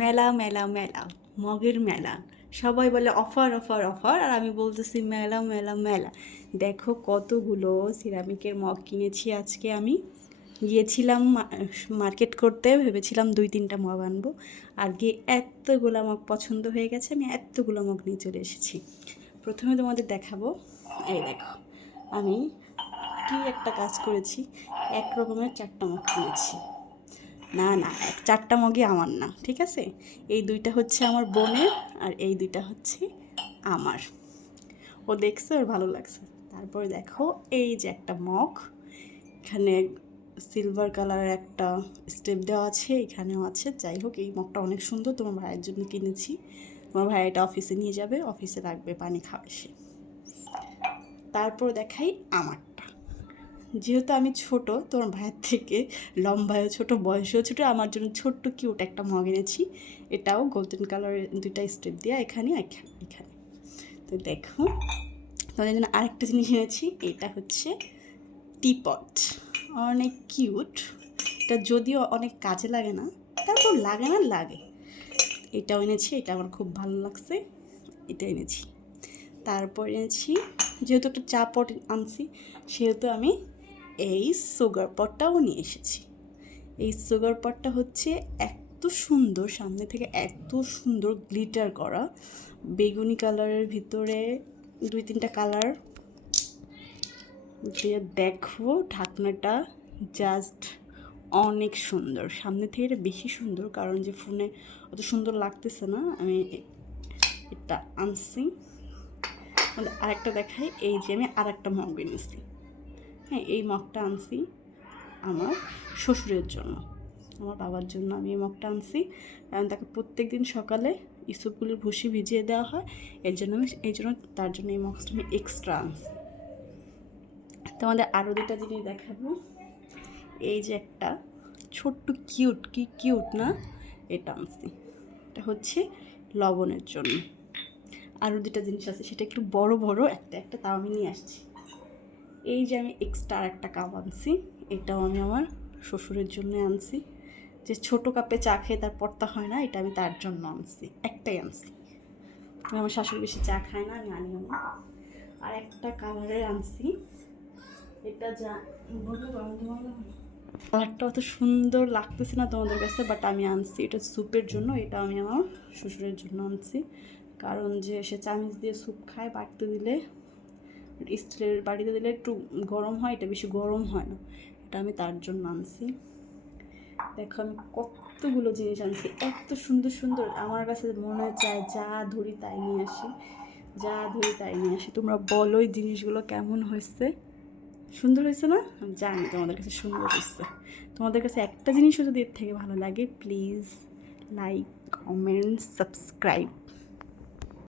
মেলা মেলা মেলা, মগের মেলা। সবাই বলে অফার অফার অফার, আর আমি বলতেছি মেলা মেলা মেলা। দেখো কতগুলো সিরামিকের মগ কিনেছি আজকে আমি। গিয়েছিলাম মার্কেট করতে, ভেবেছিলাম 2-3টা মগ আনবো, আর গিয়ে এতগুলো মগ পছন্দ হয়ে গেছে, আমি এতগুলো মগ নিয়ে চলে এসেছি। প্রথমে তোমাদের দেখাবো, এই দেখো আমি কি একটা কাজ করেছি, এক রকমের 4টা মগ কিনেছি। না না, 4টা মগই আমার না, ঠিক আছে? এই 2টা হচ্ছে আমার বোনের, আর এই 2টা হচ্ছে আমার। ও দেখছে, ওর ভালো লাগছে। তারপরে দেখো এই যে একটা মগ, এখানে সিলভার কালারের একটা স্টেপ দেওয়া আছে, এখানেও আছে। যাই হোক, এই মগটা অনেক সুন্দর, তোমার ভাইয়ের জন্য কিনেছি। তোমার ভাই এটা অফিসে নিয়ে যাবে, অফিসে রাখবে, পানি খাবে সে। তারপর দেখাই আমারটা। যেহেতু আমি ছোট, তোমার ভাইয়ের থেকে লম্বায়ও ছোট, বয়সেও ছোট, আমার জন্য ছোট্ট কিউট একটা মগ এনেছি। এটাও গোল্ডেন কালারের 2টা স্টেপ দেওয়া, এখানে এখানে। তো দেখো, তোমাদের জন্য আরেকটা জিনিস এনেছি। এটা হচ্ছে টিপট, অনেক কিউট। এটা যদিও অনেক কাজে লাগে না, তারপর লাগে না লাগে। এটাও এনেছি, এটা আমার খুব ভালো লাগছে, এটা এনেছি। তারপর এনেছি, যেহেতু একটা চা পট আনছি, সেহেতু আমি এই সুগার পটটাও নিয়ে এসেছি। এই সুগার পটটা হচ্ছে এত সুন্দর, সামনে থেকে এত সুন্দর গ্লিটার করা, বেগুনি কালারের ভিতরে 2-3টা কালার দিয়ে। দেখো ঢাকনাটা জাস্ট অনেক সুন্দর, সামনে থেকে এটা বেশি সুন্দর, কারণ যে ফোনে অত সুন্দর লাগতেছে না। আমি এটা আনছি। আরেকটা দেখাই, এই যে আমি আরেকটা মগ এনেছি। হ্যাঁ, এই মগটা আনছি আমার শ্বশুরের জন্য, আমার বাবার জন্য আমি এই মগটা আনছি, কারণ তাকে প্রত্যেক দিন সকালে ইসবগুলির ভুসি ভিজিয়ে দেওয়া হয়। এই জন্য তার জন্য এই মগটা আমি এক্সট্রা আনছি। তোমাদের আরও 2টা জিনিস দেখাবো। এই যে একটা ছোট্ট কিউট, কি কিউট না, এটা আনছি। এটা হচ্ছে লবণের জন্য। আরও 2টা জিনিস আছে, সেটা একটু বড় বড়, একটা তাও আমি নিয়ে আসছি। এই যে আমি এক্সট্রা একটা কাপ আনছি, এটাও আমি আমার শ্বশুরের জন্য আনছি। যে ছোটো কাপে চা খেয়ে তার পড়তা হয় না, এটা আমি তার জন্য আনছি, একটাই আনছি। আমার শাশুড়ি বেশি চা খায় না, আমি আনি না। আর একটা কালারের আনছি, এটা যা কালারটা অত সুন্দর লাগতেছে না তোমাদের কাছে, বাট আমি আনছি এটা স্যুপের জন্য। এটা আমি আমার শ্বশুরের জন্য আনছি, কারণ যে সে চামিচ দিয়ে স্যুপ খায়, বাড়িতে দিলে, স্টিলের বাড়িতে দিলে একটু গরম হয়, এটা বেশি গরম হয় না, এটা আমি তার জন্য আনছি। দেখো আমি কতগুলো জিনিস আনছি, এত সুন্দর সুন্দর, আমার কাছে মনে চায় যা ধরি তাই নিয়ে আসি, যা ধরি তাই নিয়ে আসি। তোমরা বলো এই জিনিসগুলো কেমন হয়েছে? সুন্দর হয়েছে না? আমি জানি তোমাদের কাছে সুন্দর হয়েছে। তোমাদের কাছে একটা জিনিসও যদি এর থেকে ভালো লাগে, প্লিজ লাইক, কমেন্ট, সাবস্ক্রাইব।